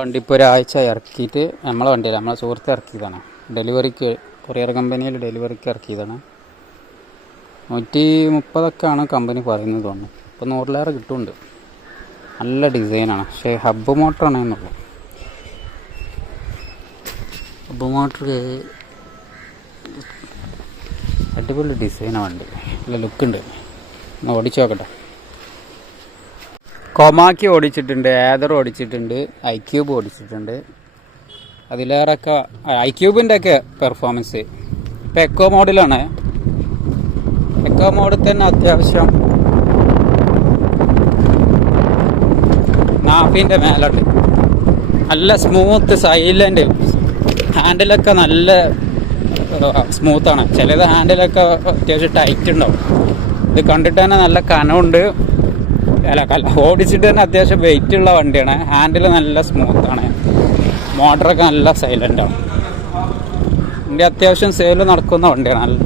വണ്ടി ഇപ്പോൾ ഒരാഴ്ച ഇറക്കിയിട്ട് നമ്മളെ വണ്ടിയില്ല നമ്മളെ സുഹൃത്ത് ഇറക്കിയതാണ്. ഡെലിവറിക്ക് കൊറിയർ കമ്പനിയിൽ ഡെലിവറിക്ക് ഇറക്കിയതാണ്. നൂറ്റി മുപ്പതൊക്കെയാണ് കമ്പനി പറയുന്നത് തോന്നുന്നു. ഇപ്പോൾ നൂറിലേറെ കിട്ടുന്നുണ്ട്. നല്ല ഡിസൈനാണ്. പക്ഷേ ഹബ്ബ് മോട്ടറാണ് എന്നുള്ളൂ. ഹബ്ബ് മോട്ടർ അടിപൊളി ഡിസൈനാണ് വണ്ടി. നല്ല ലുക്കുണ്ട്. ഒന്ന് ഓടിച്ചു നോക്കട്ടെ. കൊമാക്കി ഓടിച്ചിട്ടുണ്ട് ഏതർ ഓടിച്ചിട്ടുണ്ട് ഐ ക്യൂബ് ഓടിച്ചിട്ടുണ്ട്. അതിലേറെയൊക്കെ ഐ ക്യൂബിന്റെ ഒക്കെ പെർഫോമൻസ് ഇപ്പം എക്കോ മോഡിലാണ് എക്കോ മോഡിൽ തന്നെ അത്യാവശ്യം നാപ്പിന്റെ മേലുണ്ട് നല്ല സ്മൂത്ത് സൈലന്റ് ഹാൻഡിലൊക്കെ നല്ല സ്മൂത്താണ് ചിലത് ഹാൻഡിലൊക്കെ അത്യാവശ്യം ടൈറ്റ് ഉണ്ടാവും. ഇത് കണ്ടിട്ട് തന്നെ നല്ല കനമുണ്ട് അല്ല കല്ല ഓടിച്ചിട്ട് തന്നെ അത്യാവശ്യം വെയിറ്റ് ഉള്ള വണ്ടിയാണ്. ഹാൻഡിൽ നല്ല സ്മൂത്താണ് മോട്ടറൊക്കെ നല്ല സൈലന്റാണ് വണ്ടി അത്യാവശ്യം സെയിൽ നടക്കുന്ന വണ്ടിയാണ്. നല്ല